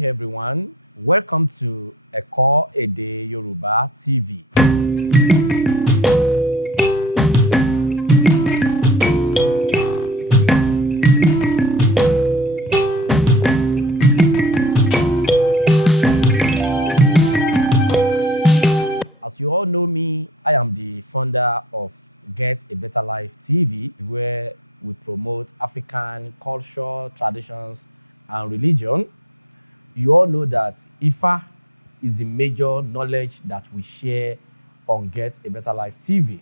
morning, everyone. Welcome to Eko Ede Yoruba TV. As you all know me, I am the founder of Get a Better Life TV, where we promote African culture, traditions, and religion. You all know that Ifa is a major knowledge that we share on Get a Better Life TV.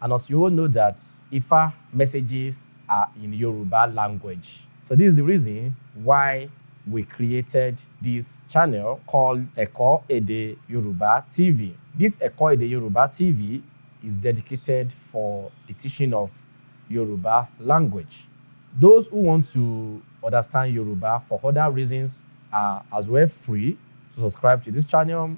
And as you all know that Ifa messages are in Yoruba language. So this is the reason why we created this channel called Eko Ede Yoruba TV. This Eko Ede Yoruba TV is dedicated for the teaching of Yoruba language. Those who want to understand Yoruba for other reasons are as well free to subscribe to this channel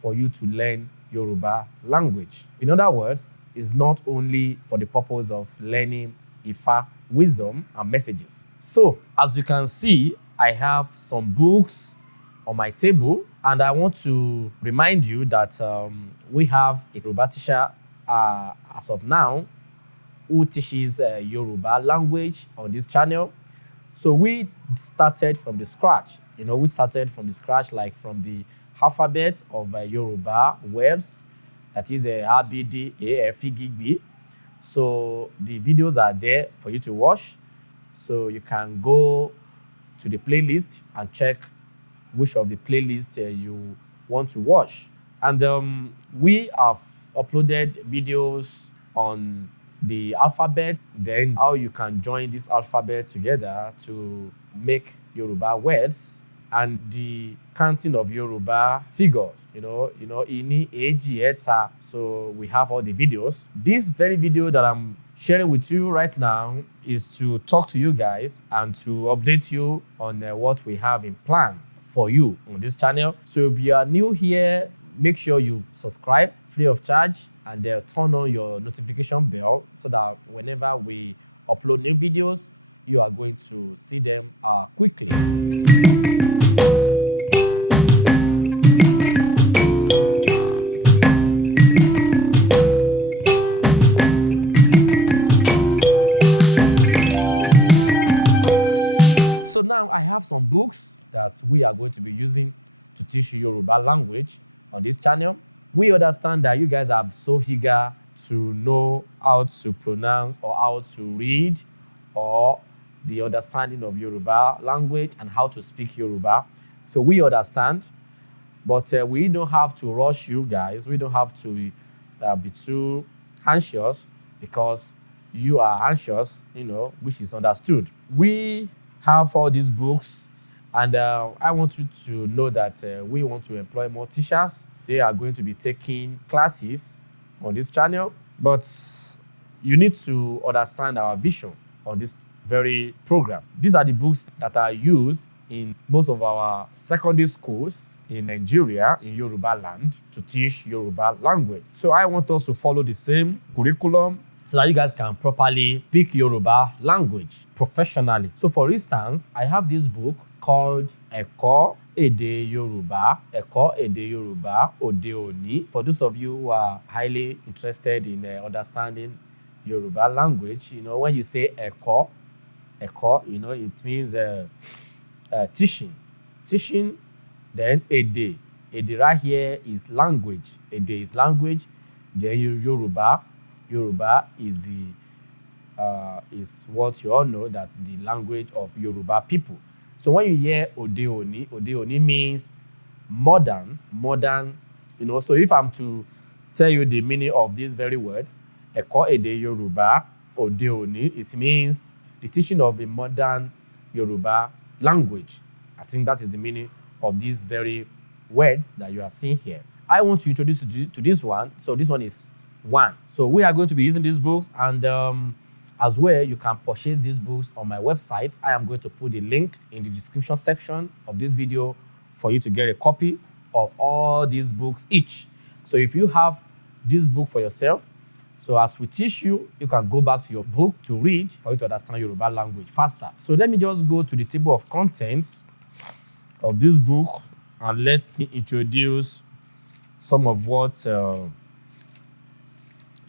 for you to learn Yoruba language. In other words, it's not only for the purpose of learning Ifa wisdom and messages. So, as you can see, I have some books on my table, and I want to remind you that we have a Yoruba teacher as of now who teaches Yoruba language on this channel. So we started from the scratch. We started from the scratch, like from the alphabet of Yoruba words, that is A, B, D, A, F, E, G, B. So the videos are there for you to watch. So you can go to the playlist and check which of the playlists you want to watch. And we have uploaded videos on the alphabet, then how you can join this alphabet together to make Yoruba words, and the counting of Yoruba figures, ini, eji, eta. So we have all the videos. This very video that I'm sharing with you right now is to talk to you guys and to update you on what we have in plan for you on this channel. So if you are new here, make sure you subscribe free of charge, and turn on your notification bell so that whenever we upload new videos, you are going to see them quickly. So now I have some books that we are going to be using to teach you Yoruba language on this channel. We understand that you guys are so eager to know how to pronounce or how to read, or the understanding of Yoruba language and how to speak Yoruba. So we understand, but we don't have to rush you guys. We don't have to be too anxious because you are anxious, which is understood. We have all these books, and I want you to know that we want to employ more teachers. They are going to be taking classes on this channel, but you need to understand our vision on this very program. These are the books that are used in most of our secondary schools in Nigeria, in Yoruba land, to teach Yoruba language. So I want us to follow the same curriculum so that you guys can properly speak Yoruba language professionally. So for instance, I have this book called Eko Ede Yoruba, Eko Ede Yoruba, Ode Oni. For those of you who are highly interested in understanding Yoruba language, when you say Eko, it means teaching, then Ede. Ede right here is language. Ede is language. Then Yoruba is what you all know, that the language of Yoruba people. So when you hear Ode Oni means modern. So if I'm to tell you the meaning of this very word, Eko Ede Yoruba, Ode Oni, it means the teaching of a modern Yoruba language. I think that is the meaning of these very words that you are seeing here. I want to introduce you to this one. So this one is one. So we are going to be using these books, and as well, you can purchase these books on my website. I am going to put the link in the description section of this video for you to get a copy of all these books each. So if you have this book for yourself, so as we teach you, you can go back to your book to read for you to understand Yoruba language faster. So let me just go to the table of contents of this book, and let me introduce some of what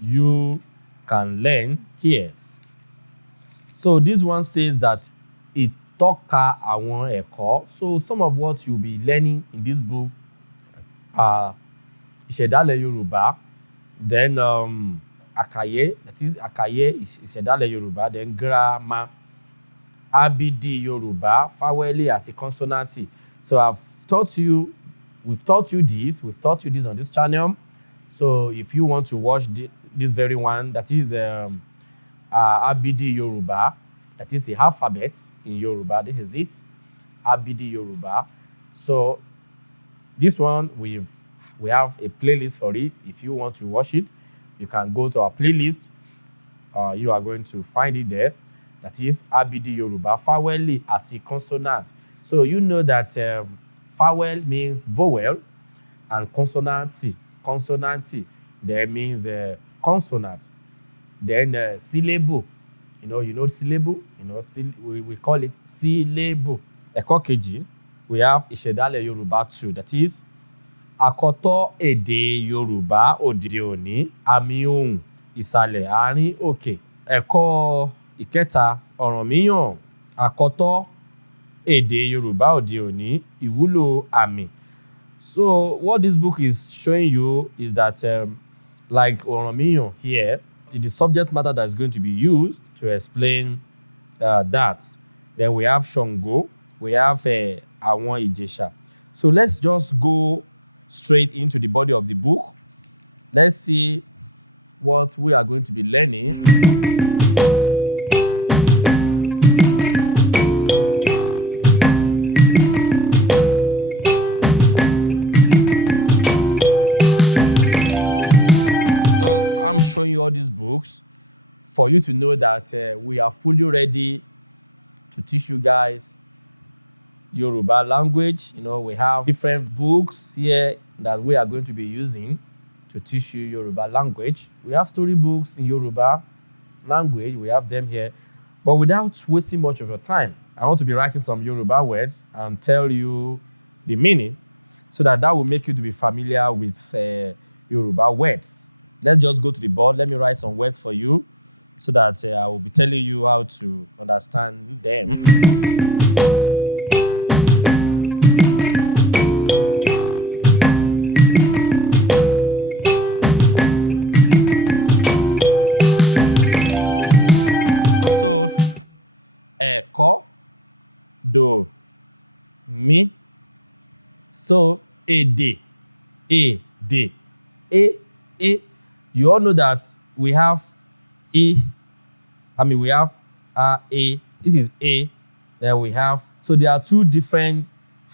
you can learn here. So this one says that ìtọ́ka àwọn ẹ̀kọ́. So some of what you'll be learning in this book are ìṣẹ̀dálẹ̀ Yorùbá, then àkàyé, that is àkàyé ìṣẹ̀dálẹ̀ Yorùbá, then grammar, abidi Yorùbá, fáwẹ́lì àti consonanti. So we've taught you this on this channel. So if you want to watch this very one, that is abidi Yoruba, that is the alphabet in Yoruba. This is it, abidi Yoruba. So this one we have a playlist for it. If you want to watch it, you can go to our playlist. You are going to find it there. That is abidi Yoruba, fáwẹ́lì àti consonant. So you know that vowel means vowel, and consonanti there means consonant. Then syllable, you know syllable, we call it syllable. Ẹ̀kọ́ kejì, we have ìṣẹ̀dálẹ̀ Yorùbá 2, that is àkọ́tọ̀ èdè Yorùbá òde òní, àmì ohùn ìsàlẹ̀ àárín òkè. Ẹ̀kọ́ ìkẹta, ọ̀rànmíyàn, àkọ́tọ̀ èdè Yorùbá òde òní, ìwúlò àmì. So what this book is showing you is that like ọ̀rànmíyàn here, the subject matter that is going to be used to explain that. Then we have Ṣàngó, we have àwọn Ìjẹ̀ṣà. So let's just go straight into the body of the book. Let's see what we are going to be learning. I'm showing you all these books for you to know that we are fully ready to teach you guys Yoruba language. We have different books here that we are going to be using to teach you Yoruba language. We have storybooks in Yoruba language. We have them here. But without wasting much of your time, I want to be writing some Yoruba words and tell you the meaning so that will make you to be familiar with Yoruba words. Let's just go to the board. Let me write some words for you so that I will be telling you how to understand them. So, ẹ̀kọ́, do, mi. So, èdè, èdè, e. You all know that we have we have a. This is a. Then we have, so there are two different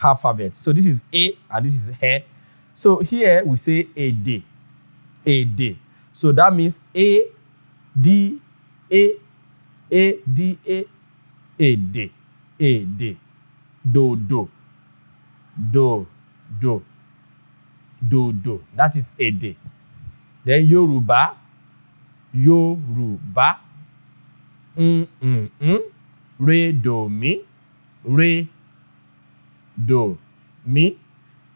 alphabets. So this is a and this is he. So here we say èdè, èdè. So that means a, d, a, d, a, èdè, èdè, do, do, do, do, do, do. That is èdè. Then Yoruba, Yoruba, re, do, mi, re, do, mi.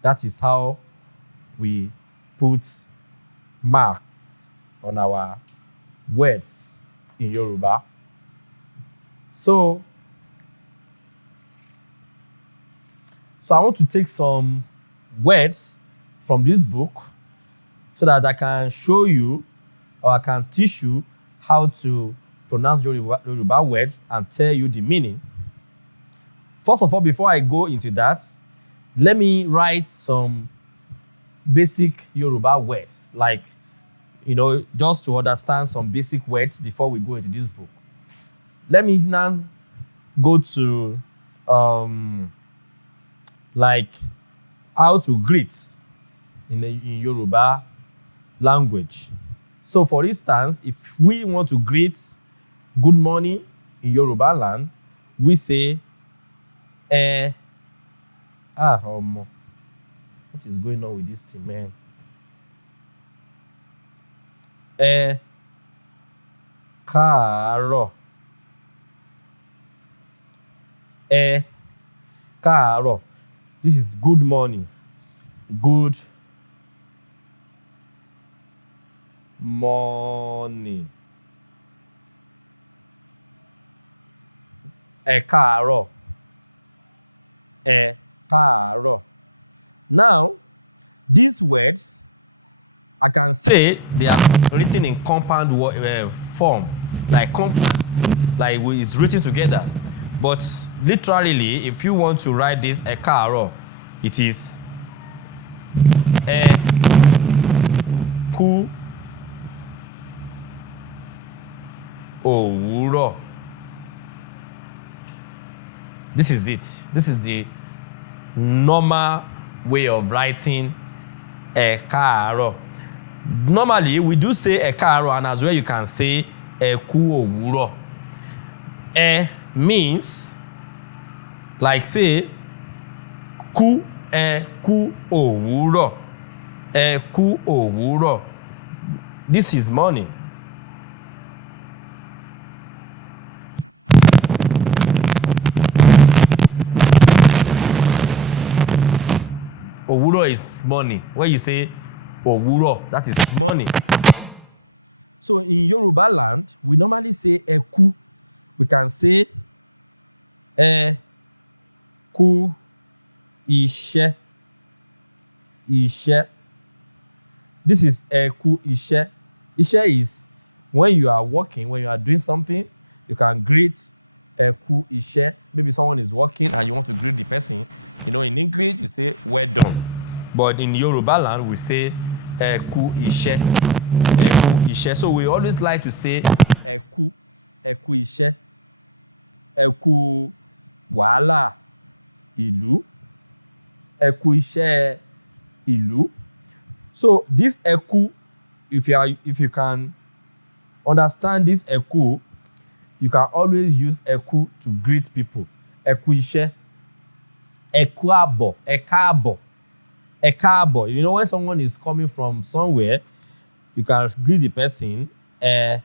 That is how we put mark on our words in Yoruba. So I want to take some words from this book so that I can show you, or I can teach you how to pronounce Yoruba words and tell you the meaning. First of all, before I go into that, let me write some basic Yoruba words, like, just to understand some basic words before we go into this book. Let me now go to like how to greet in Yoruba language. So for instance, if we want to greet good morning in Yoruba land, we say what is going on with this thing, man? Káàárọ̀, káàárọ̀. This is good morning. Good morning. Ẹ káàárọ̀. Ẹ káàárọ̀. Now, these words, I can say they are written in compound form, like compound, like it's written together. But literally, if you want to write this ẹ káàárọ̀, it is ẹ kú òwúrọ̀. This is it. This is the normal way of writing ẹ káàárọ̀. Normally, we do say ẹ káàárọ̀, and as well you can say ẹ kú òwúrọ̀. Ẹ means, like say, kú, ẹ kú òwúrọ̀. Ẹ kú òwúrọ̀. This is morning. Òwúrọ̀ is morning. When you say òwúrọ̀, that is morning. So in Yoruba land, we normally say ẹ kú. We can say ẹ kú iṣẹ́. Iṣẹ́. This is ẹ kú iṣẹ́. Iṣẹ́ is when you are working, when you are doing something, you can greet ẹ kú iṣẹ́. Maybe someone is working and you want to greet the person. You know, in English, you say, well done. But in Yoruba land, we say, ẹ kú iṣẹ́. Ẹ kú iṣẹ́. So we always like to say, ẹ kú iṣẹ́. Ẹ kú wàhálà ìlú. Ẹ kú iṣẹ́ ìlú. So this ẹ kú, if you can understand this ẹ kú, you can always use ẹ kú to greet people. Ẹ kú iṣẹ́. Ẹ kú àbọ̀. Ẹ káàbọ̀. Ẹ káàbọ̀. You know, when someone is coming from somewhere, you can greet the person ẹ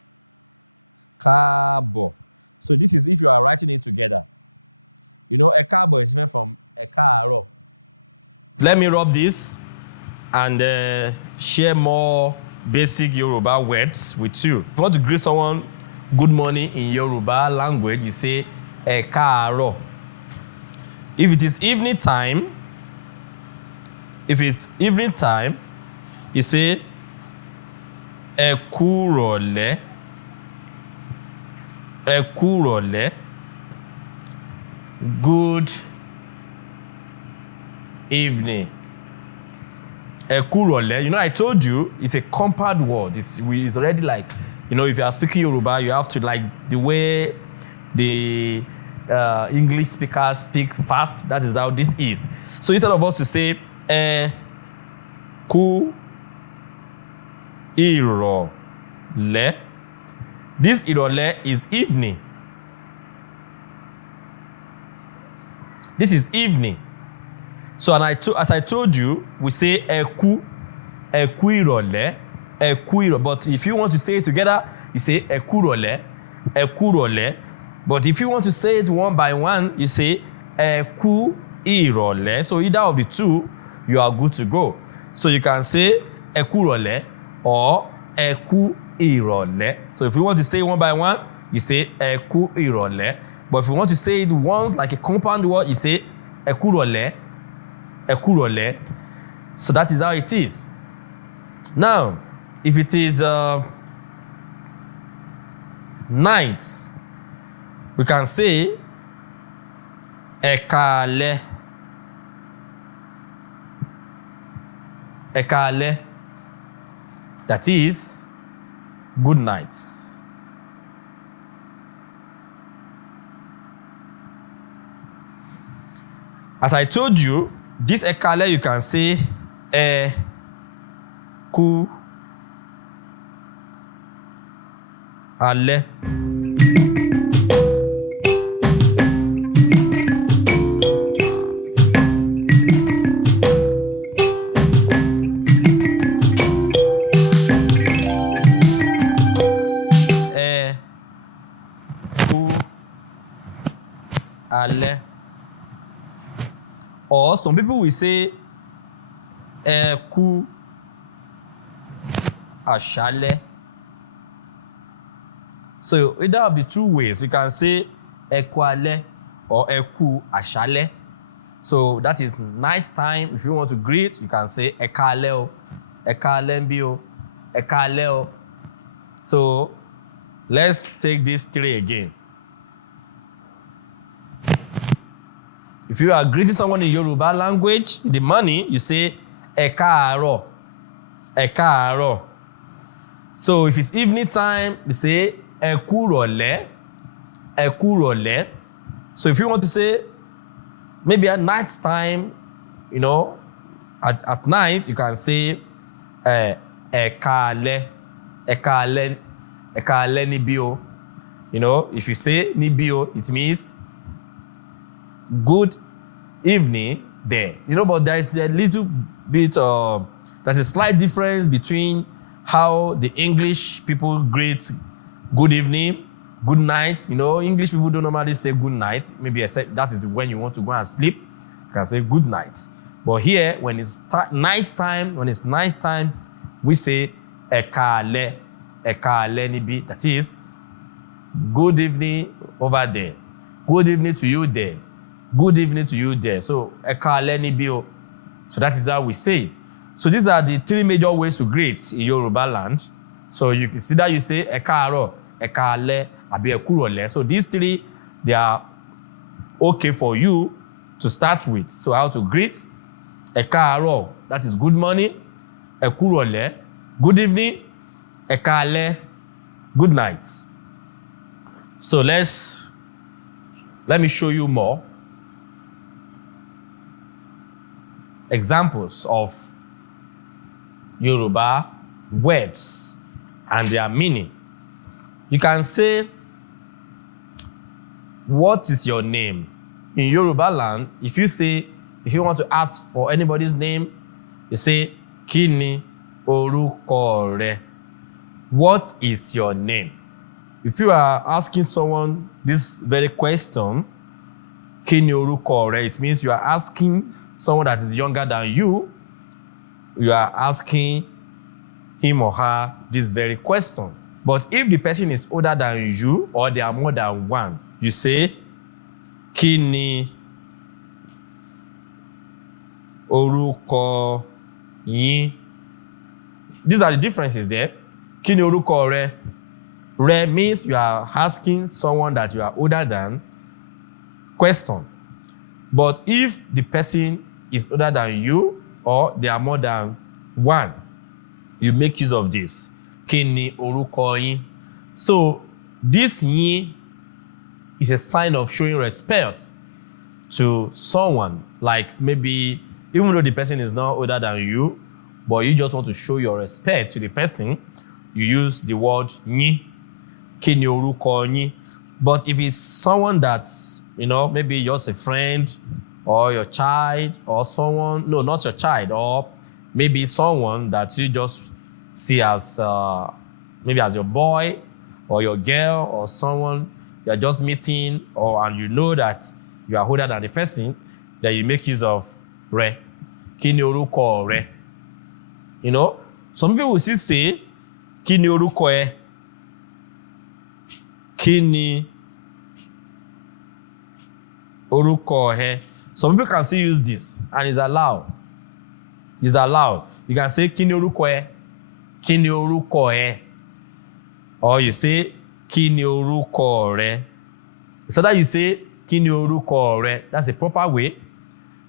káàbọ̀. So this is if you are writing it together. You know, ẹ káàbọ̀ is different from ẹ káàárọ̀. Let me rub this and share more basic Yoruba words with you. If you want to greet someone good morning in Yoruba language, you say ẹ káàárọ̀. If it is evening time, you say ẹ kú rọ̀lẹ́. Ẹ kú rọ̀lẹ́. Good evening. Ẹ kú rọ̀lẹ́. You know, I told you it's a compound word. It's already like, you know, if you are speaking Yoruba, you have to, like, the way the English speakers speak fast. That is how this is. So instead of us to say ẹ kú ìrọ̀lẹ́, this ìrọ̀lẹ́ is evening. This is evening. So as I told you, we say ẹ kú ìrọ̀lẹ́, ẹ kú ìrọ̀lẹ́. But if you want to say it together, you say ẹ kú ìrọ̀lẹ́, ẹ kú ìrọ̀lẹ́. But if you want to say it one by one, you say ẹ kú ìrọ̀lẹ́. So either of the two, you are good to go. So you can say ẹ kú ìrọ̀lẹ́ or ẹ kú ìrọ̀lẹ́. So if you want to say one by one, you say ẹ kú ìrọ̀lẹ́. But if you want to say it once like a compound word, you say ẹ kú ìrọ̀lẹ́, ẹ kú ìrọ̀lẹ́. So that is how it is. Now, if it is night, we can say ẹ káalẹ́. Ẹ káalẹ́. That is good night. As I told you, this ẹ káalẹ́ you can say ẹ kú alẹ́. Ẹ kú alẹ́. Or some people will say Eku Ashale. So either of the two ways, you can say Eku Ale or Eku Ashale. So that is nice time. If you want to greet, you can say Ekale o, Ekale nbi o, Ekale o. So let's take these three again. If you are greeting someone in Yoruba language in the morning, you say Ekaaro, Ekaaro. So if it's evening time, you say Ekurole, Ekurole. So if you want to say maybe at night time, you know, at night, you can say Ekale, Ekale, Ekale nibio. You know, if you say nibio, it means good evening there. You know, but there is a little bit of, there's a slight difference between how the English people greet good evening, good night. You know, English people don't normally say good night. Maybe except that is when you want to go and sleep, you can say good night. But here, when it's night time, we say Ekale, Ekale nibi. That is, good evening over there. Good evening to you there. Good evening to you there. So, Ekale nibi. So that is how we say it. So these are the three major ways to greet in Yoruba land. So you can see that you say Ekaaro, Ekale, abi Ekurole. So these three, they are okay for you to start with. So how to greet? Ekaaro, that is good morning. Ekurole, good evening. Ekale, good night. So let me show you more examples of Yoruba words and their meaning. You can say, what is your name? In Yoruba land, if you want to ask for anybody's name, you say, Kini oruko re? What is your name? If you are asking someone this very question, Kini oruko re, it means you are asking someone that is younger than you. You are asking him or her this very question. But if the person is older than you or they are more than one, you say, Kini oruko yin. These are the differences there. Kini oruko re. Re means you are asking someone that you are older than question. But if the person is older than you or they are more than one, you make use of this. Kini oruko yin. So this yin is a sign of showing respect to someone. Like maybe, even though the person is not older than you, but you just want to show your respect to the person, you use the word yin. Kini oruko yin. But if it's someone that's, you know, maybe just a friend or your child or someone, no, not your child, or maybe someone that you just see as maybe as your boy or your girl or someone you're just meeting, and you know that you are older than the person, then you make use of re. Kini oruko re. You know, some people will still say Kini oruko e. Kini oruko he. Some people can still use this, and it's allowed. It's allowed. You can say Kini oruko e. Kini oruko e. Or you say Kini oruko re. So that you say Kini oruko re. That's a proper way.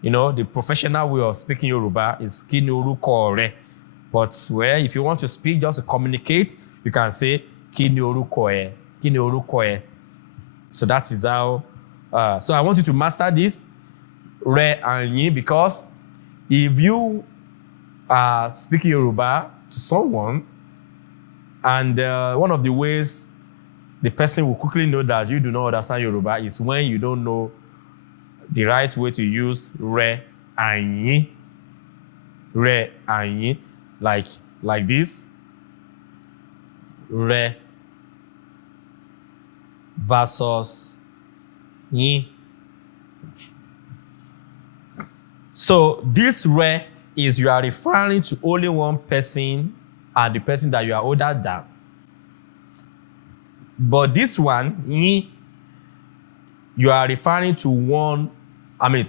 You know, the professional way of speaking Yoruba is Kini oruko re. But where if you want to speak just to communicate, you can say Kini oruko e. Kini oruko e. So that is how. So I want you to master this re and yin, because if you are speaking Yoruba to someone, and one of the ways the person will quickly know that you do not understand Yoruba is when you don't know the right way to use re and yin. Re and yin, like this. Re versus yin. So this re is you are referring to only one person and the person that you are older than. But this one, yin, you are referring to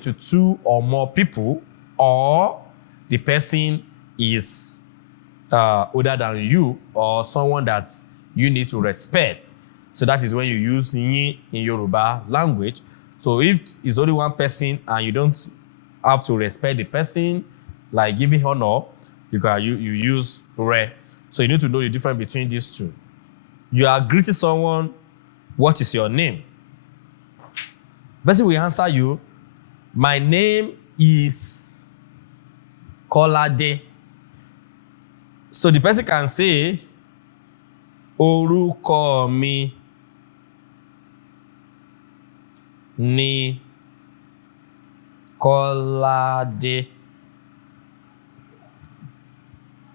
to two or more people, or the person is older than you or someone that you need to respect. So that is when you use yin in Yoruba language. So if it's only one person and you don't have to respect the person, like giving honor, you use re. So you need to know the difference between these two. You are greeting someone, what is your name? Person will answer you, my name is Kolade. So the person can say, orúkọ mi ni Kolade.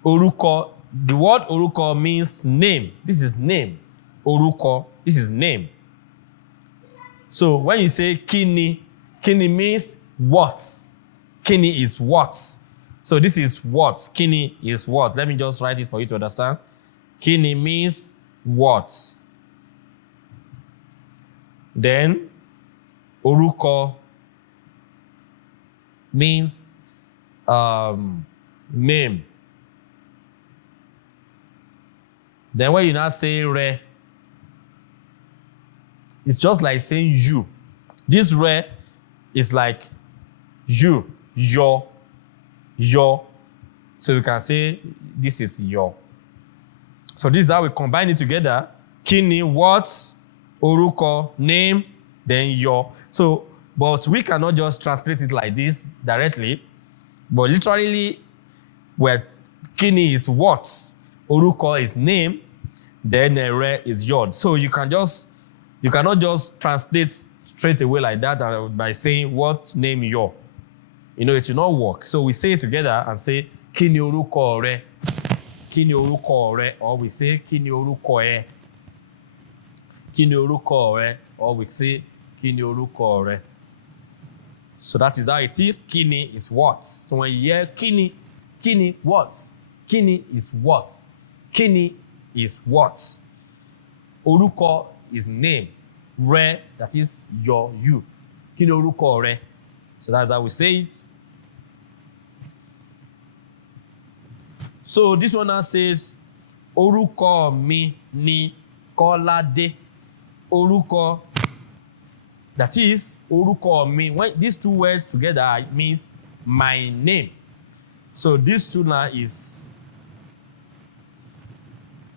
Orúkọ, the word orúkọ means name. This is name. Orúkọ, this is name. So when you say kini, kini means what? Kini is what? So this is what? Kini is what? Let me just write it for you to understand. Kini means what? Then orúkọ means name. Then when you now say re, it's just like saying you. This re is like you, your. So we can say this is your. So this is how we combine it together. Kini, what, orúkọ, name, then your. So, but we cannot just translate it like this directly. But literally, where kini is what, orúkọ is name, then re is your. So you cannot just translate straight away like that by saying what name your. You know, it will not work. So we say it together and say, kini orúkọ rẹ, kini orúkọ rẹ, or we say, kini orúkọ ẹ, kini orúkọ rẹ, or we say, kini orúkọ rẹ. So that is how it is. Kini is what. So when you hear kini, kini what? Kini is what? Kini is what? Orúkọ is name. Re, that is your, you. Kini orúkọ rẹ. So that's how we say it. So this one now says, orúkọ mi ni Kọ́ládé. Orúkọ, that is, orúkọ mi. When these two words together, it means my name. So this two now is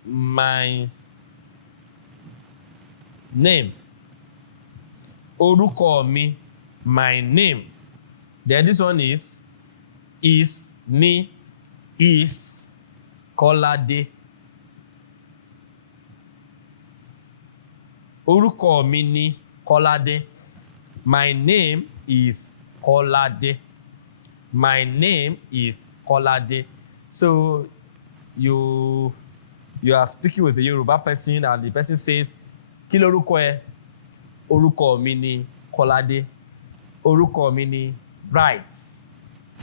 my name. Orúkọ mi, my name. Then this one is ni, is Kọ́ládé. Orúkọ mi ni Kọ́ládé. My name is Kọ́ládé. My name is Kọ́ládé. So you are speaking with a Yoruba person and the person says, kí lorúkọ ẹ? Orúkọ mi ni Kọ́ládé. Orúkọ mi ni Bright.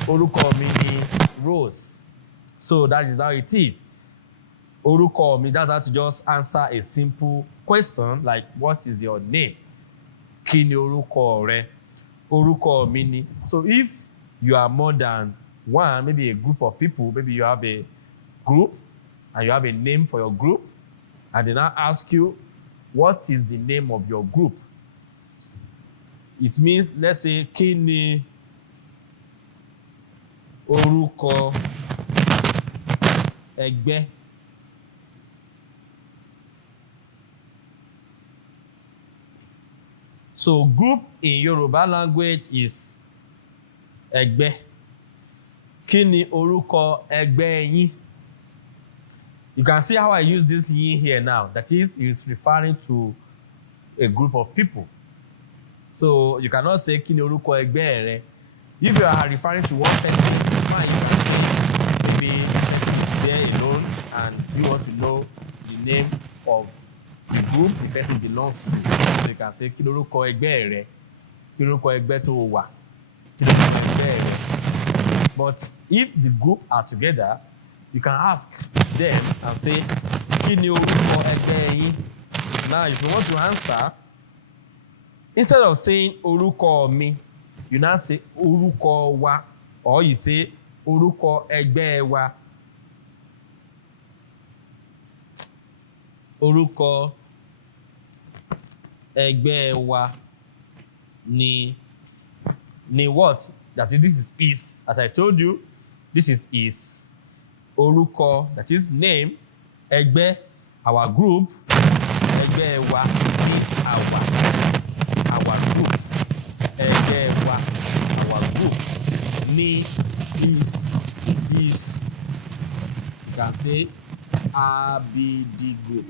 Orúkọ mi ni Rose. So that is how it is. Orúkọ mi, that's how to just answer a simple question like, what is your name? Kí ni orúkọ rẹ? Orúkọ mi ni. So if you are more than one, maybe a group of people, maybe you have a group and you have a name for your group, and they now ask you, what is the name of your group? It means, let's say, kí ni orúkọ ẹgbẹ́? So group in Yoruba language is ẹgbẹ́. Kí ni orúkọ ẹgbẹ́ yín? You can see how I use this yin here now. That is, it's referring to a group of people. So you cannot say kí ni orúkọ ẹgbẹ́ rẹ. If you are referring to one person, fine, you can say maybe the person is there alone and you want to know the name of the group the person belongs to. So you can say kí ni orúkọ ẹgbẹ́ rẹ, kí ni orúkọ ẹgbẹ́ tó wà, kí ni orúkọ ẹgbẹ́ rẹ. But if the group are together, you can ask them and say, kí ni orúkọ ẹgbẹ́ yín? Now, if you want to answer, instead of saying orúkọ mi, you now say orúkọ wa, or you say orúkọ ẹgbẹ́ wa. Orúkọ ẹgbẹ́ wa ni what? That is, this is. As I told you, this is. Orúkọ, that is name. Ẹgbẹ́, our group. Ẹgbẹ́ wa means our group. Ẹgbẹ́ wa, our group. Ni is. You can say ABD group.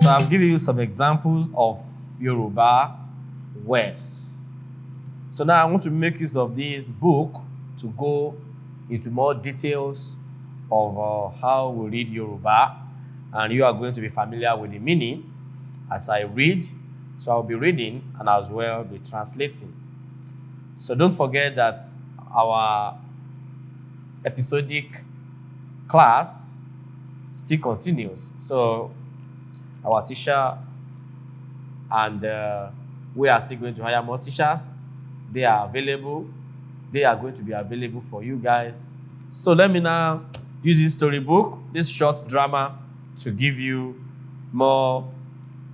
So I've given you some examples of Yoruba words. So now I want to make use of this book to go into more details of how we read Yoruba, and you are going to be familiar with the meaning as I read. So I'll be reading and as well be translating. So don't forget that our episodic class still continues. So our teacher and we are still going to hire more teachers. They are available. They are going to be available for you guys. So let me now use this storybook, this short drama, to give you more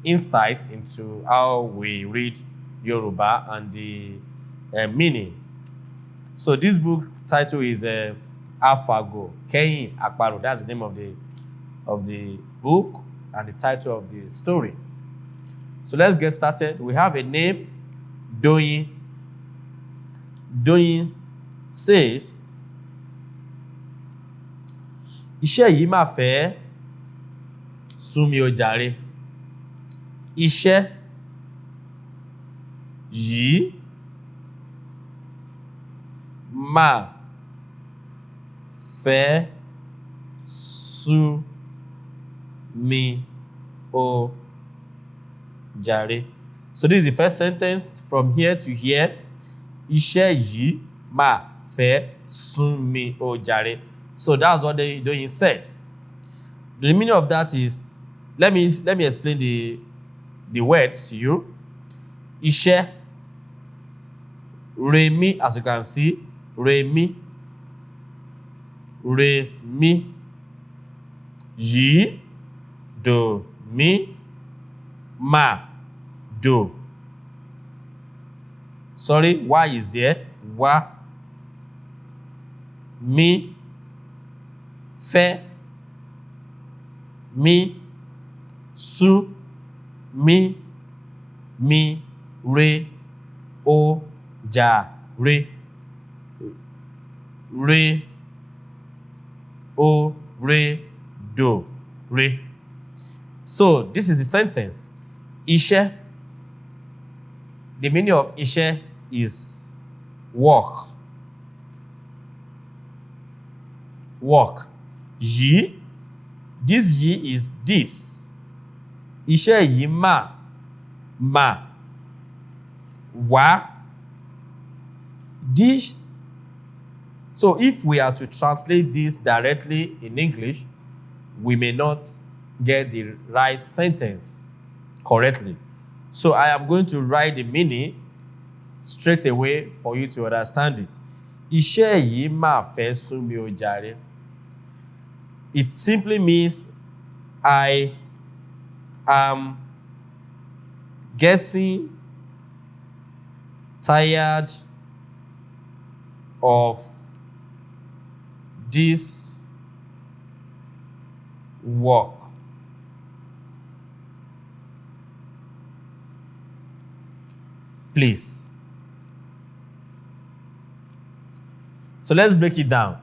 insight into how we read Yoruba and the meanings. So this book title is Alphago, Keyin Akparo. That's the name of the book and the title of the story. So let's get started. We have a name, Doyin. Doyin says, iṣẹ́ yìí máa fẹ́ sú mi o jàre. Iṣẹ́ yìí máa fẹ́ sú mi o jàre. So this is the first sentence from here to here. Iṣẹ́ yìí máa fẹ́ sú mi o jàre. So that's what Doyin said. The meaning of that is, let me explain the words to you. Iṣẹ́, re mi, as you can see, re mi, yìí, do mi, ma, do. Sorry, why is there? Wa, mi, fẹ́, mi, sú, mi, re, o, jà, re, o, re, do, re. So this is the sentence. Iṣẹ́. The meaning of iṣẹ́ is work. Work. Yìí. This yìí is this. Iṣẹ́ yìí ma. Wá. This. So if we are to translate this directly in English, we may not get the right sentence correctly. So I am going to write the meaning straight away for you to understand it. Iṣẹ́ yìí máa fẹ́ sú mi o jàre. It simply means I am getting tired of this work. Please. So let's break it down.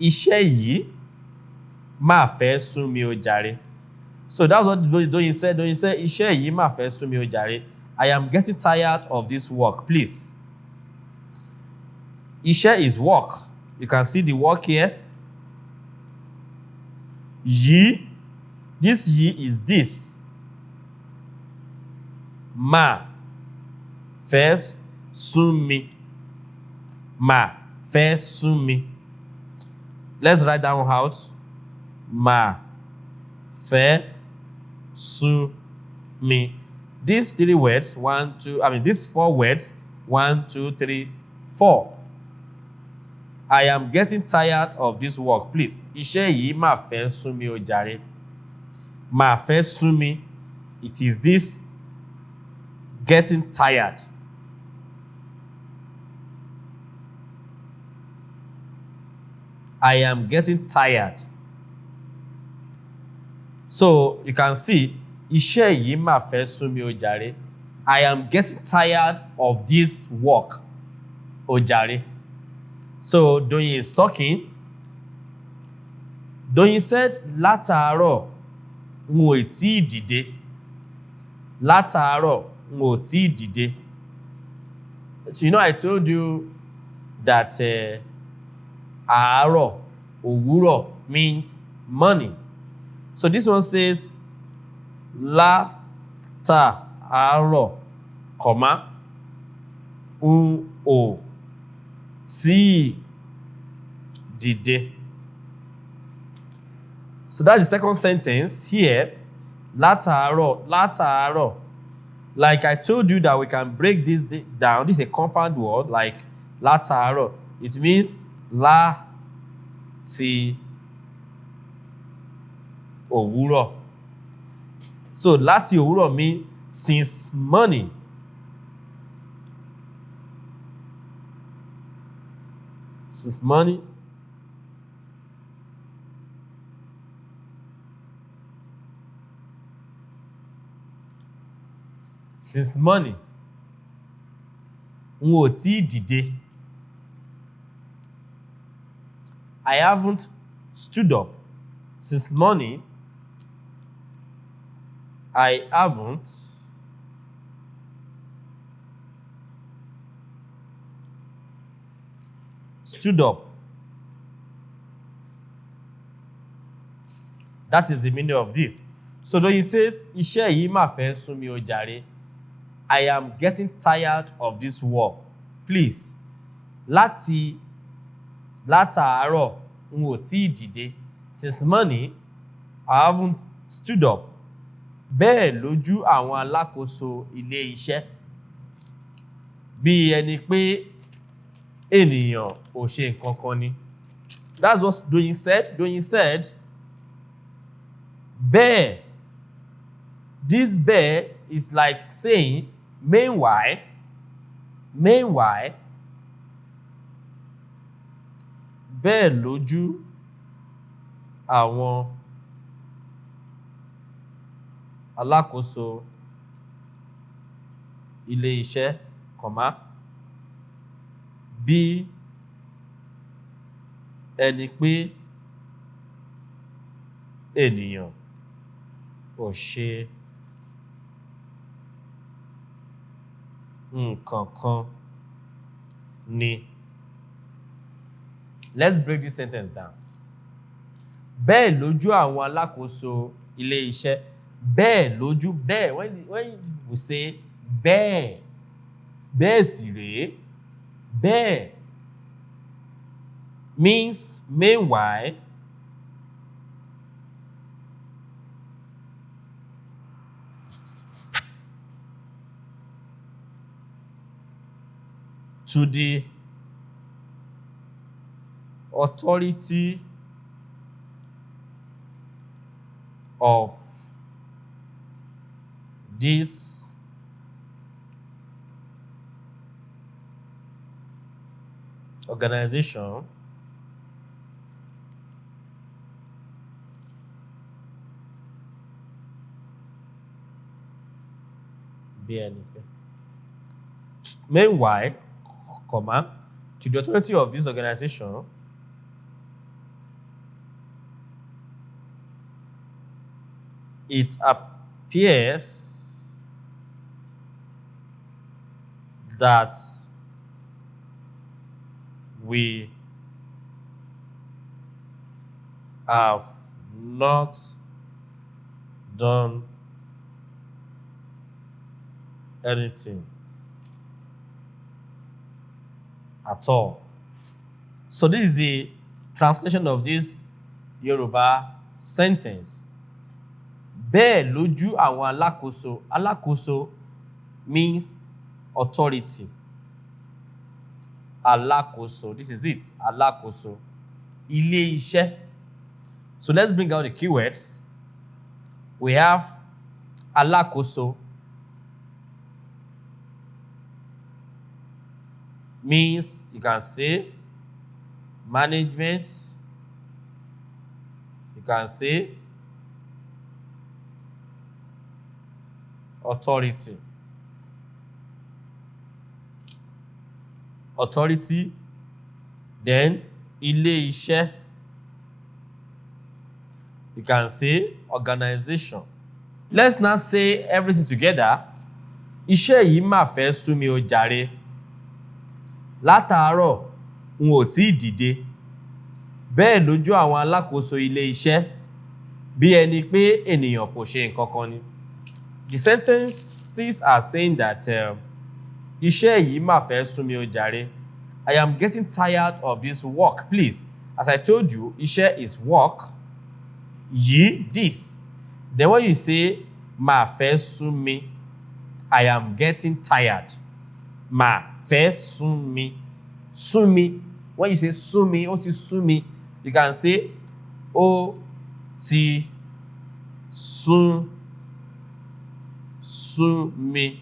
Iṣẹ́ yìí máa fẹ́ sú mi o jàre. So that's what Doyin said. Doyin said, iṣẹ́ yìí máa fẹ́ sú mi o jàre. I am getting tired of this work, please. Iṣẹ́ is work. You can see the work here. Yi, this yi is this. Ma fẹ́ sún mi. Ma fẹ́ sún mi. Let's write that one out. Ma fẹ́ sún mi. These three words, these four words, 1, 2, 3, 4. I am getting tired of this work, please. Iṣẹ́ yìí máa fẹ́ sún mi o jàre. Máa fẹ́ sún mi. It is this getting tired. I am getting tired. So you can see, iṣẹ́ yìí máa fẹ́ sún mi o jàre. I am getting tired of this work o jàre. So Doyin is talking. Doyin said, látàárọ̀ n ò tí ì dìde. Látàárọ̀ n ò tí ì dìde. So I told you that àárọ̀, òwúrọ̀ means morning. So this one says látàárọ̀, comma, n ò tí ì dìde. So that's the second sentence here. Látàárọ̀, látàárọ̀. Like I told you that we can break this down. This is a compound word like látàárọ̀. It means láti òwúrọ̀. So láti òwúrọ̀ means since morning. Since morning. Since morning. N ò tí ì dìde. I haven't stood up. Since morning, I haven't stood up. That is the meaning of this. So though he says, iṣẹ́ yìí máa fẹ́ sún mi o jàre. I am getting tired of this work. Please. Látàárọ̀ n ò tí ì dìde. Since morning, I haven't stood up. Bẹ́ẹ̀ lójú àwọn alákòóso ilé iṣẹ́. Bí ẹni pé ènìyàn ò ṣe nǹkan kan ni. That's what Doyin said. Doyin said, bẹ́ẹ̀. This bẹ́ẹ̀ is like saying, meanwhile, bẹ́ẹ̀ lójú àwọn alákòóso ilé iṣẹ́, comma, bí ẹni pé ènìyàn ò ṣe nǹkan kan ni. Let's break this sentence down. Bẹ́ẹ̀ lójú àwọn alákòóso ilé iṣẹ́. Bẹ́ẹ̀ lójú, bẹ́ẹ̀, when we say bẹ́ẹ̀, bẹ́ẹ̀ sì rèé, bẹ́ẹ̀ means meanwhile. To the authority of this organization, meanwhile, comma, to the authority of this organization, it appears that we have not done anything at all. So this is the translation of this Yoruba sentence. Bẹ́ẹ̀ lójú àwọn alákòóso. Alákòóso means authority. Alákòóso, this is it. Alákòóso. Ilé iṣẹ́. So let's bring out the keywords. We have alákòóso means you can say management, you can say authority. Authority, then ilé iṣẹ́, you can say organization. Let's now say everything together. Iṣẹ́ yìí mà fẹ́ sú mi o jàre. Látàárọ̀ n ò tí dìde. Bẹ́ẹ̀ lójú àwọn alákòóso ilé iṣẹ́ bí ẹni pé ènìyàn kò ṣe nǹkan kan ni. The sentences are saying that iṣẹ́ yìí mà fẹ́ sú mi o jàre. I am getting tired of this work. Please, as I told you, iṣẹ́ is work. Yìí, this. Then when you say mà fẹ́ sú mi, I am getting tired. Mà fẹ́ sú mi. Sú mi. When you say sú mi, ó ti sú mi, you can say ó ti sú mi.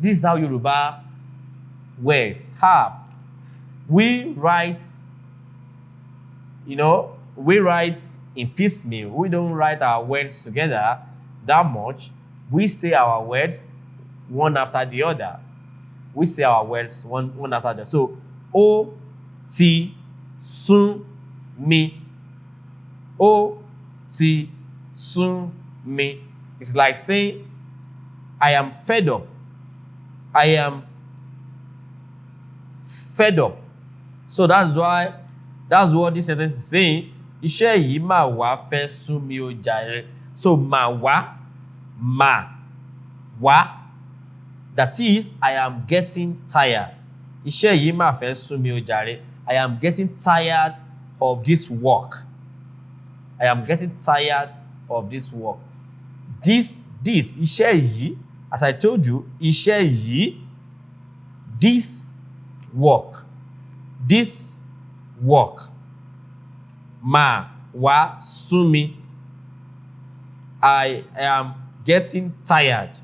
This is how Yoruba words have. We write in piecemeal. We don't write our words together that much. We say our words one after the other. We say our words one after the other. So, ó ti sú mi. Ó ti sú mi. It's like saying, I am fed up. I am fed up. So that's what this sentence is saying. Iṣẹ́ yìí mà wá fẹ́ sú mi o jàre. So mà wá. That is, I am getting tired. Iṣẹ́ yìí mà fẹ́ sú mi o jàre. I am getting tired of this work. I am getting tired of this work. This, iṣẹ́ yìí, as I told you, iṣẹ́ yìí, this work. Mà wá sú mi. I am getting tired.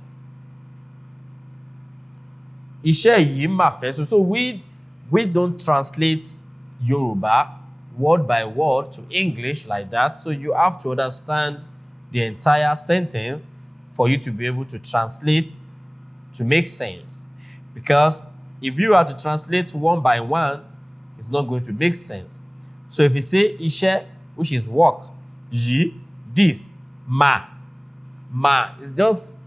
Iṣẹ́ yìí mà fẹ́ sú. So we don't translate Yoruba word by word to English like that. So you have to understand the entire sentence for you to be able to translate to make sense. Because if you are to translate one by one, it's not going to make sense. So if you say iṣẹ́, which is work, yìí, this, mà is just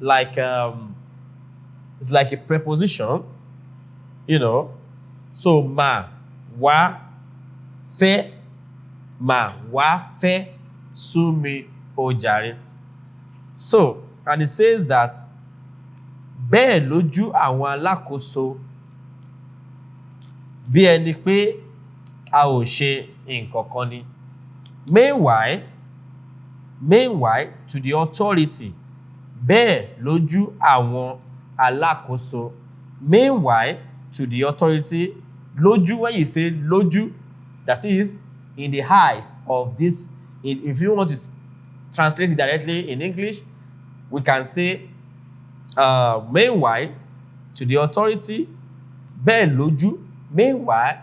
like it's like a preposition, So mà wá fẹ́ sú mi o jàre. So, and it says that bẹ́ẹ̀ lójú àwọn alákòóso bí ẹni pé a ò ṣe nǹkan kan ni. Meanwhile, to the authority, bẹ́ẹ̀ lójú àwọn alákòóso. Meanwhile, to the authority, lójú, when you say lójú, that is in the eyes of this. If you want to translate it directly in English, we can say meanwhile, to the authority, bẹ́ẹ̀ lójú. Meanwhile,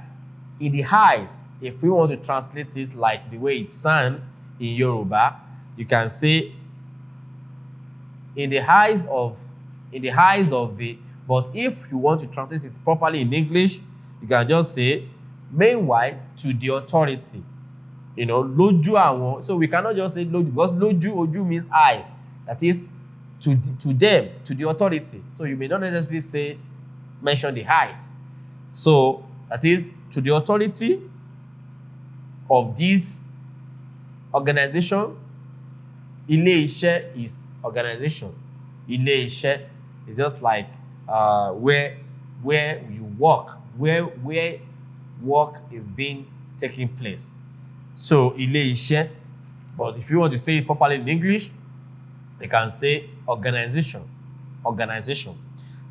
in the eyes, if we want to translate it like the way it sounds in Yoruba, you can say in the eyes of the. But if you want to translate it properly in English, you can just say meanwhile to the authority. Lójú àwọn. So we cannot just say lójú, because ojú means eyes. That is to them, to the authority. So you may not necessarily mention the eyes. So that is to the authority of this Organization, ilé-iṣẹ́ is organization. Ilé-iṣẹ́ is just like where you work, where work is being taking place. So ilé-iṣẹ́, but if you want to say it properly in English, you can say organization. Organization.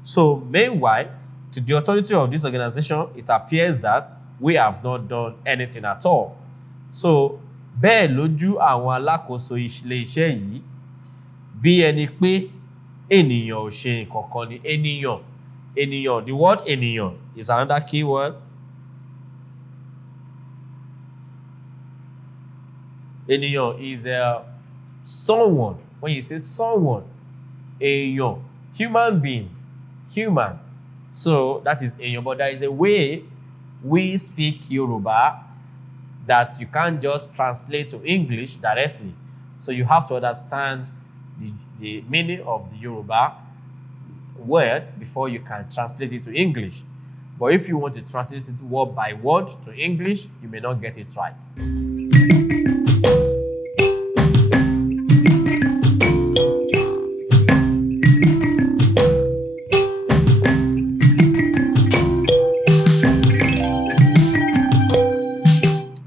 So meanwhile, to the authority of this organization, it appears that we have not done anything at all. So bẹ́ẹ̀ lójú àwọn alákòóso ilé-iṣẹ́ yìí, bí ẹni pé ènìyàn ò ṣe nǹkan kan ni. Ènìyàn, the word ènìyàn is another key word. Ènìyàn is someone. When you say someone, èèyàn, human being, human. So that is èèyàn, but there is a way we speak Yoruba that you can't just translate to English directly. So you have to understand the meaning of the Yoruba word before you can translate it to English. But if you want to translate it word by word to English, you may not get it right.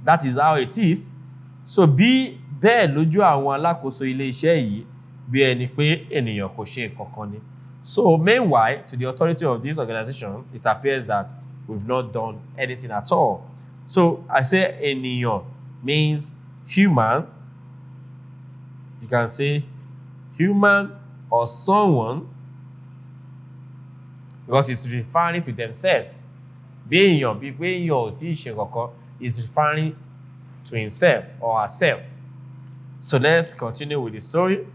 That is how it is. So bẹ́ẹ̀ lójú àwọn alákòóso ilé-iṣẹ́ yìí, bí ẹni pé ènìyàn kò ṣe nǹkan kan ni. So meanwhile, to the authority of this organization, it appears that we've not done anything at all. So I say ènìyàn means human. You can say human or someone, because it's referring to themselves. Bí èèyàn, bí pé èèyàn ò tí ì ṣe nǹkan kan, is referring to himself or herself. So let's continue with the story.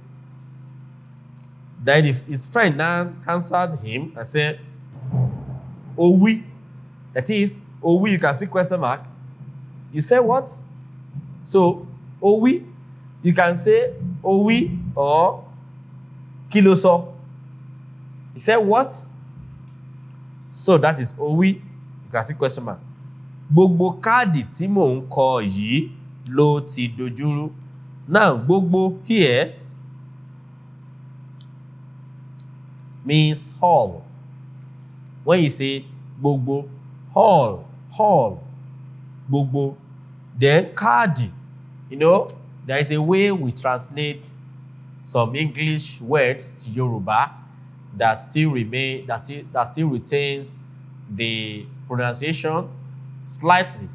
Then his friend now answered him and said, Owi. That is, Owi, you can see question mark. You say what? So, Owi, you can say Owi or Kiloso. You say what? So that is Owi. You can see question mark. Gbogbo káàdì tí mò ń kọ yìí ló ti dojúrú. Now, gbogbo here means all. When you say gbogbo, all, gbogbo, then káàdì, there is a way we translate some English words to Yoruba that still retains the pronunciation slightly,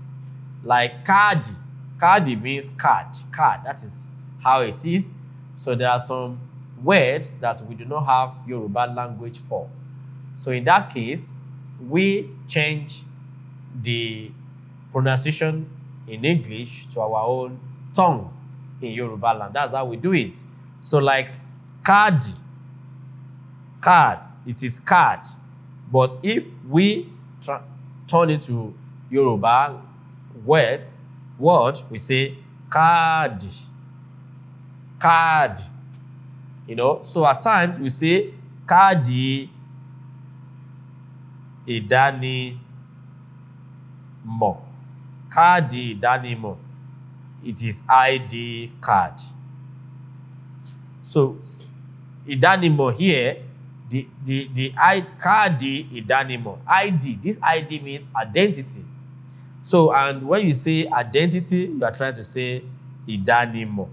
like káàdì. Káàdì means card. That is how it is. So there are some words that we do not have Yoruba language for. So in that case, we change the pronunciation in English to our own tongue in Yoruba land. That's how we do it. So like card, it is card. But if we turn it to Yoruba word, we say card. So at times we say káàdì ìdánimọ̀. Káàdì ìdánimọ̀. It is ID card. So ìdánimọ̀ here, the káàdì ìdánimọ̀, ID, this ID means identity. So, and when you say identity, you are trying to say ìdánimọ̀.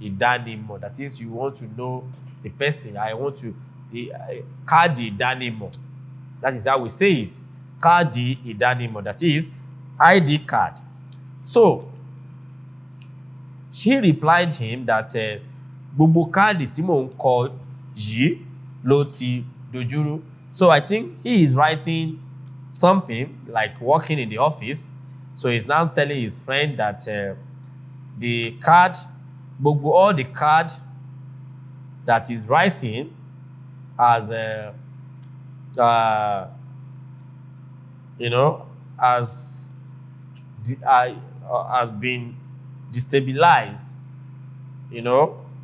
Ìdánimọ̀, that is, you want to know the person. Káàdì ìdánimọ̀. That is how we say it. Káàdì ìdánimọ̀, that is ID card. So, he replied him that gbogbo káàdì tí mò ń kọ yìí ló ti dojúrú. So I think he is writing something like working in the office. So he's now telling his friend that the card, all the card that he's writing has been destabilized.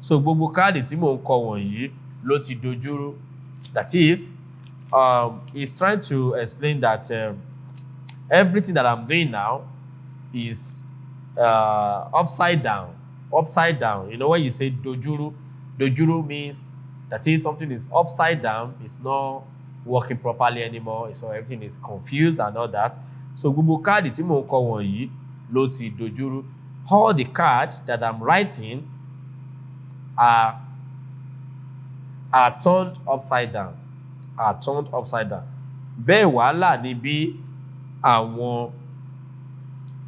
So gbogbo káàdì tí mò ń kọ wọ̀nyí ló ti dojúrú. That is, he's trying to explain that everything that I'm doing now is upside down. upside down. You know, when you say dojuru, dojuru means that is something is upside down, it's not working properly anymore, so everything is confused and all that. So gbogbo káàdì tí mò ń kọ wọ̀nyí ló ti dojúrú. All the cards that I'm writing are turned upside down. Are turned upside down. Bẹ́ẹ̀ wàhálà ni bí àwọn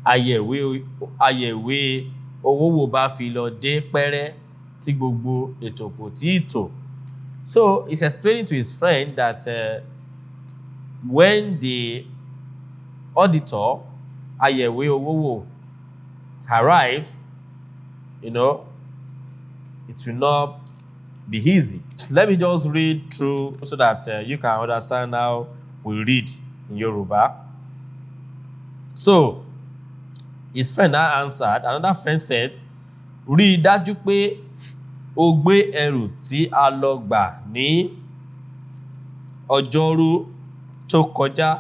ayẹ̀wé owówò bá fi lọ dé pẹ́rẹ́ tí gbogbo ètò kò tí ì tò. So he's explaining to his friend that when the auditor, ayẹ̀wé owówò, arrives, you know, it will not be easy. Let me just read through so that you can understand how we read in Yoruba. So his friend now answered, another friend said, rí i dájú pé o gbé ẹrù tí a lọ gbà ní ọjọ́rú tó kọjá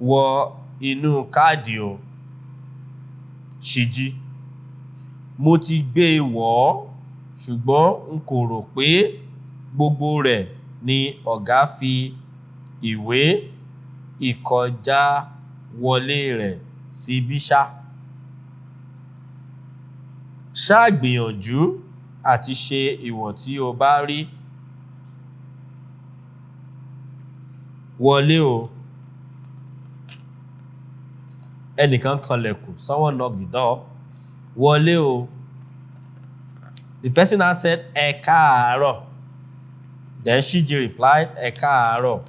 wọ inú káàdì o. Ṣíjí, mo ti gbé e wọ̀ ọ́, ṣùgbọ́n n kò rò pé gbogbo rẹ̀ ni ọ̀gá fi ìwé ìkọjáwọlé rẹ̀ síbí ṣá. Ṣáà gbìyànjú àti ṣe ìwọ̀n tí o bá rí. Wọlé o. Ẹnìkan kanlẹ̀kùn. Someone knocked the door. Wọlé o. The person now said, ẹ káàárọ̀. Then Shiji replied, ẹ káàárọ̀.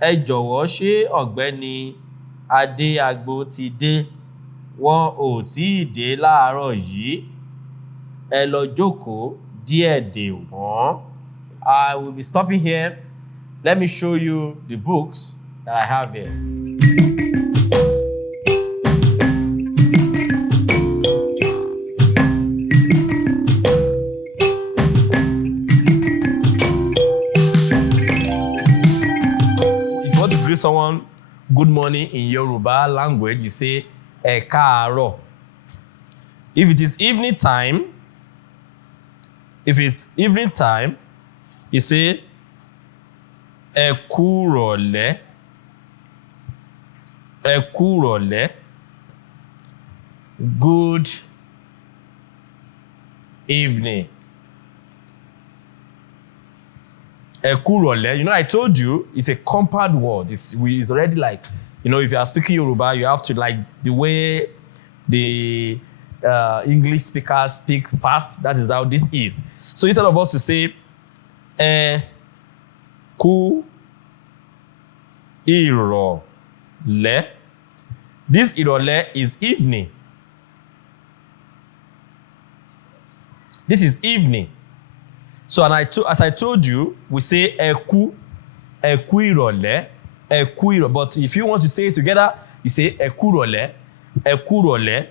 Ẹ jọ̀wọ́ ṣé ọ̀gbẹ́ni Adéagbo ti dé? Wọn ò tíì dé láàárọ̀ yìí. Ẹ lọ jókòó díẹ̀ dè wọ́n. I will be stopping here. Let me show you the books that I have here. If you want to greet someone good morning in Yoruba language, you say ẹ káàárọ̀. If it is evening time, you say ẹ kú rọ̀lẹ́. Ẹ kú rọ̀lẹ́. Good evening. Ẹ kú rọ̀lẹ́. You know, I told you it's a compound word. It's already like, you know, if you are speaking Yoruba, you have to like the way the English speakers speak fast. That is how this is. So instead of us to say ẹ kú ìrọ̀lẹ́, this ìrọ̀lẹ́ is evening. This is evening. So as I told you, we say ẹ kú ìrọ̀lẹ́, ẹ kú ìrọ̀lẹ́. But if you want to say it together, you say ẹ kú ìrọ̀lẹ́, ẹ kú ìrọ̀lẹ́.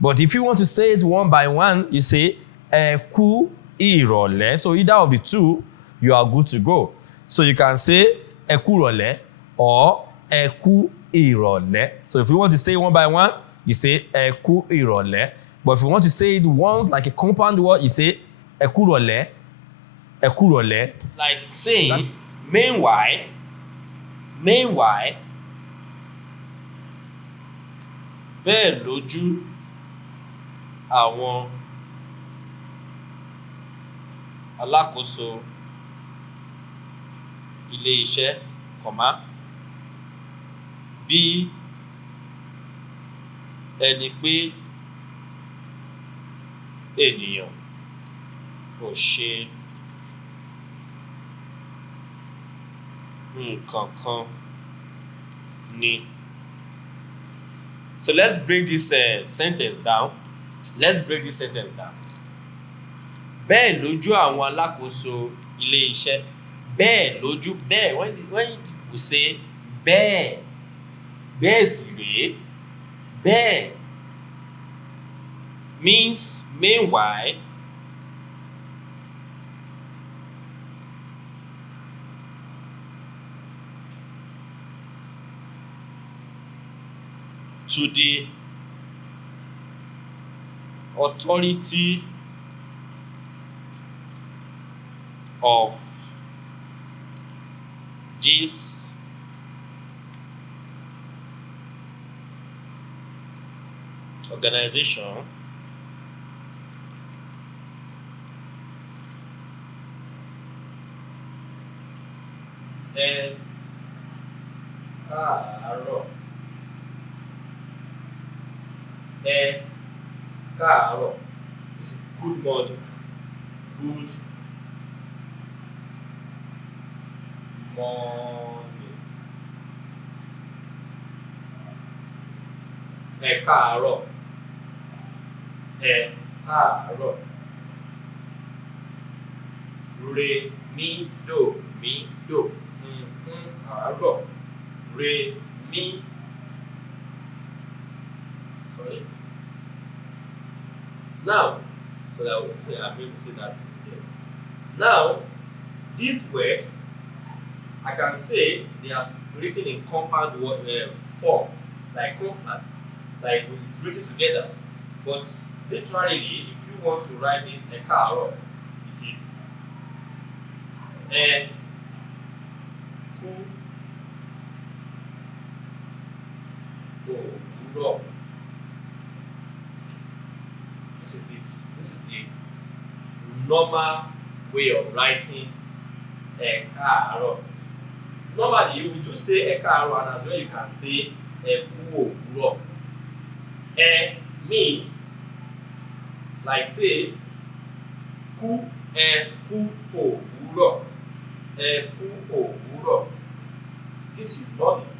But if you want to say it one by one, you say ẹ kú ìrọ̀lẹ́. So either of the two, you are good to go. So you can say ẹ kú ìrọ̀lẹ́ or ẹ kú ìrọ̀lẹ́. So if you want to say one by one, you say ẹ kú ìrọ̀lẹ́. But if you want to say it once like a compound word, you say ẹ kú ìrọ̀lẹ́, ẹ kú ìrọ̀lẹ́. Like saying, meanwhile, bẹ́ẹ̀ lójú àwọn alákòóso ilé iṣẹ́, bí ẹni pé ènìyàn ò ṣe nǹkan kan ni. So let's break this sentence down. Bẹ́ẹ̀ lójú àwọn alákòóso ilé iṣẹ́. Bẹ́ẹ̀ lójú, bẹ́ẹ̀, when we say bẹ́ẹ̀ sì rèé, bẹ́ẹ̀ means meanwhile. To the authority of this organization ẹ káàárọ̀ ẹ káàárọ̀. This is good morning. Good morning. Ẹ káàárọ̀ ẹ káàárọ̀. Re mi do àárọ̀. Re mi. Sorry. Now, so that I'm going to say that again. Now, these words, I can say they are written in compound form, like compound, like it's written together. But literally, if you want to write this ekaaro, it is e ku òwúrọ̀. This is it. This is the normal way of writing ekaaro. Normally, we do say ekaaro, and as well you can say eku òwúrọ̀. Means like say ku eku òwúrọ̀. Eku òwúrọ̀. This is morning.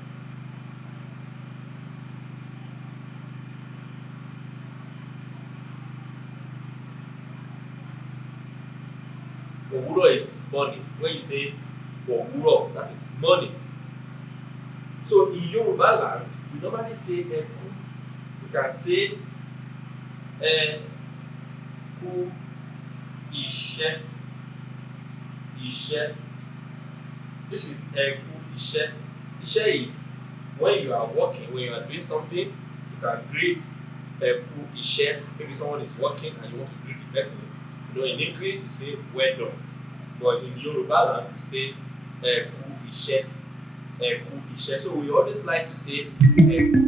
Òwúrọ̀ is morning. When you say òwúrọ̀, that is morning. So in Yoruba land, we normally say eku. You can say eku iṣẹ́. Iṣẹ́. This is eku iṣẹ́. Iṣẹ́ is when you are working, when you are doing something, you can greet eku iṣẹ́. Maybe someone is working and you want to greet the person. You know, in English you say well done, but in Yoruba land you say eku iṣẹ́. Eku iṣẹ́. So we always like to say eku.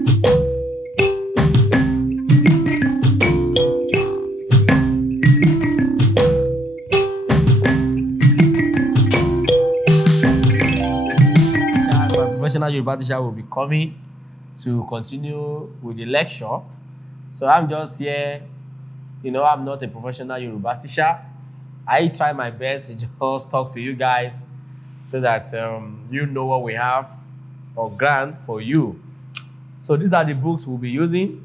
Professional Yoruba teacher will be coming to continue with the lecture. So I'm just here, you know, I'm not a professional Yoruba teacher. I try my best to just talk to you guys so that you know what we have or grant for you. So these are the books we'll be using.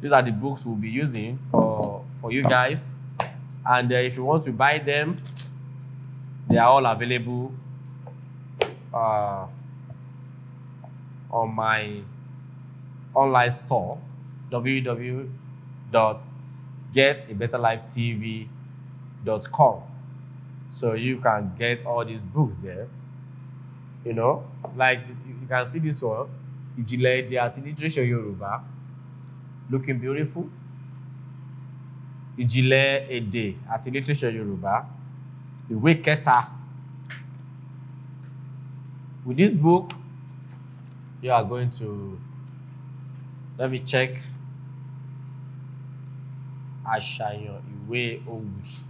These are the books we'll be using for you guys. And if you want to buy them, they are all available on my online store, www.getabetterlifetv.com. So you can get all these books there. You know, like you can see this one, Ìjìnlẹ̀ Èdè àti Literature Yoruba, looking beautiful. Ìjìnlẹ̀ Èdè àti Literature Yoruba, ìwé kẹta. With this book, you are going to, let me check, àṣàyàn ìwé òwì.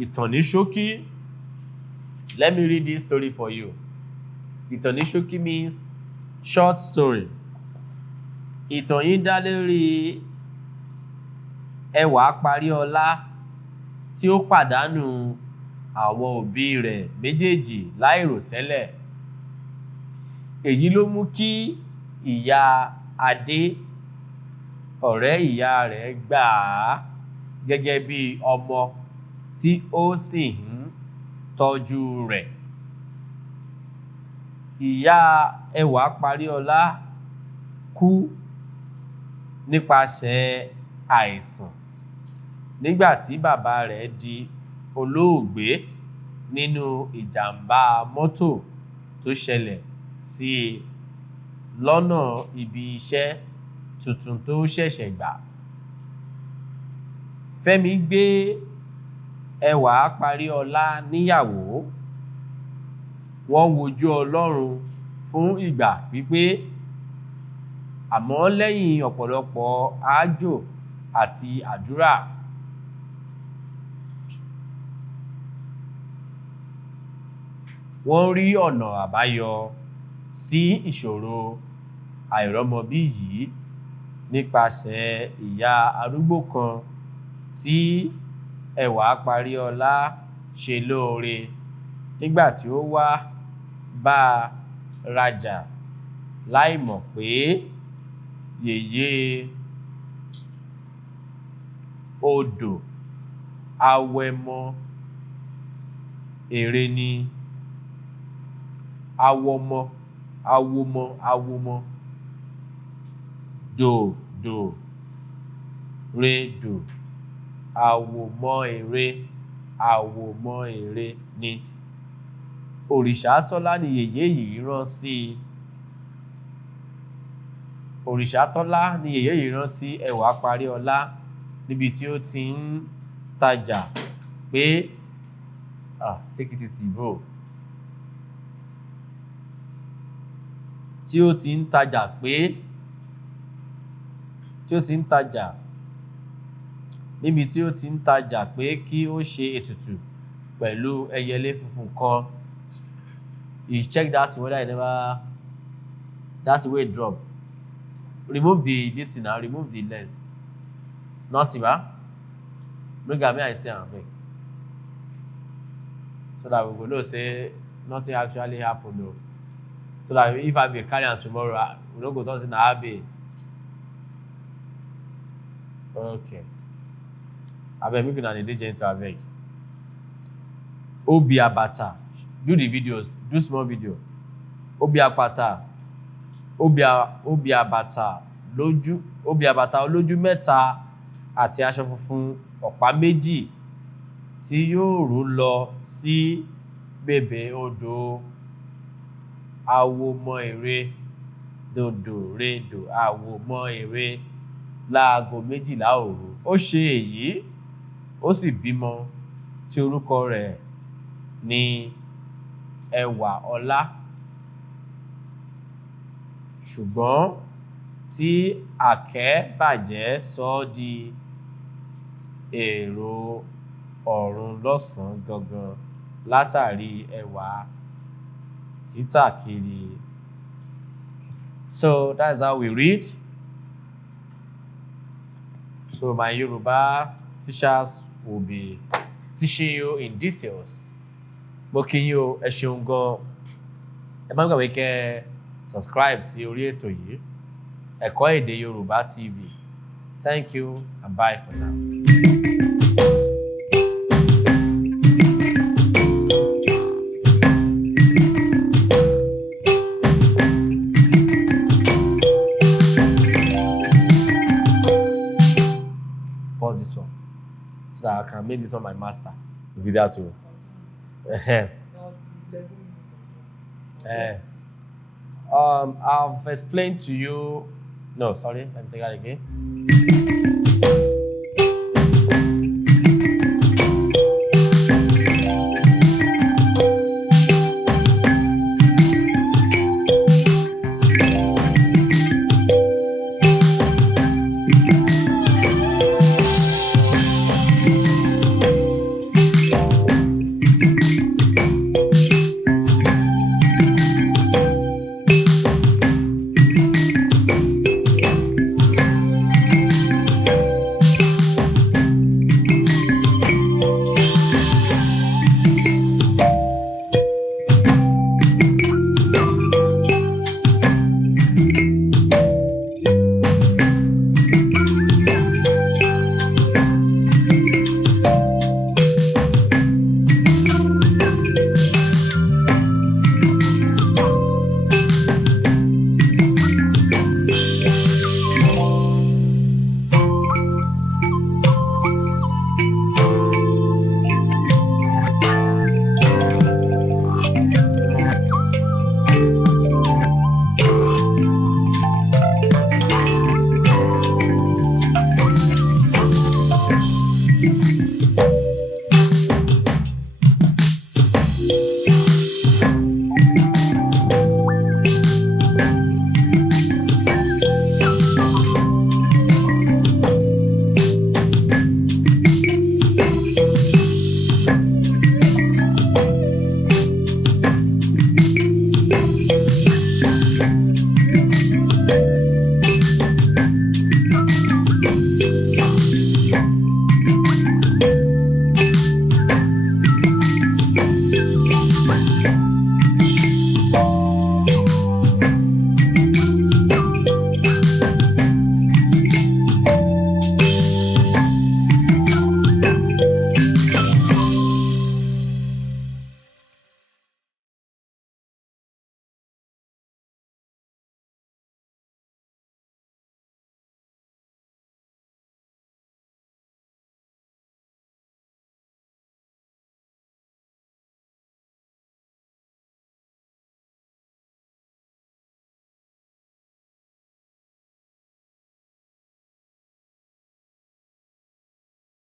Ìtàn ní ṣókí. Let me read this story for you. Ìtàn ní ṣókí means short story. Ìtàn yìí dá lórí Ẹwà Paríọlá tí ó pàdánù àwọn òbí rẹ̀ méjèèjì láìròtẹ́lẹ̀. Èyí ló mú kí ìyá Adé, ọ̀rẹ́ ìyá rẹ̀, gbà á gẹ́gẹ́ bí ọmọ tí ó sì ń tọ́jú rẹ̀. Ìyá Ẹwà Paríọlá kú nípasẹ̀ àìsàn nígbà tí bàbá rẹ̀ di olóògbé nínú ìjàmbá mọ́tò tó ṣẹlẹ̀ sí i lọ́nà ibi iṣẹ́ tuntun tó ṣẹ̀ṣẹ̀ gbà. Fẹ́mi gbé Ẹwà Paríọlá níyàwó. Wọ́n wojú Ọlọ́run fún ìgbà pípé, àmọ́ lẹ́yìn ọ̀pọ̀lọpọ̀ àájò àti àdúrà, wọ́n rí ọ̀nà àbáyọ sí ìṣòro àìrọ́mọbí yìí nípasẹ̀ ìyá arúgbó kan tí Ẹwà Paríọlá ṣe lóore nígbà tí ó wá bá a rajà láìmọ̀ pé yèyé odò awẹmọ ère ni. Awomọ dò re dò àwòmọ ère ni. Òrìṣàtọ́lá ni yèyé yìí rán sí Ẹwà Paríọlá níbi tí ó ti ń tajà pé take it easy bro. Tí ó ti ń tajà níbi tí ó ti ń tajà pé kí ó ṣe ètùtù pẹ̀lú ẹyẹlé funfun kan. You check that whether I never that way drop. Remove this thing now, remove the lens. Nothing, ba? Bring am, make I see am abeg. So that we go know say nothing actually happen o. So that if I be carry am tomorrow, we no go talk say na Abe. Okay. Abeg make una dey gentle abeg. Obi Abata, do the videos, do small video. Obi Abata olójú mẹ́ta àti aṣọ funfun ọ̀pá méjì tí yóò rú lọ sí bèbè odò àwòmọ ère dòdòredò àwòmọ ère láago 12 òru. Ó ṣe èyí, ó sì bímọ tí orúkọ rẹ̀ ní Ẹwà Ọlá. Ṣùgbọ́n tí àkẹ́bàjẹ́ sọ ọ́ di èrò ọ̀run lọ́sàn-án gangan látàrí ẹwà títà kiri. So that's how we read. So my Yoruba teachers will be teaching you in details. Mo kí yín o, ẹ ṣeun gan. Ẹ má gbàgbé kẹ́ subscribe sí orí ètò yìí, Eko Ede Yoruba TV. Thank you and bye for now. Pause this one so that I can make this one my master. Video too. I've explained to you. No, sorry, let me take that again.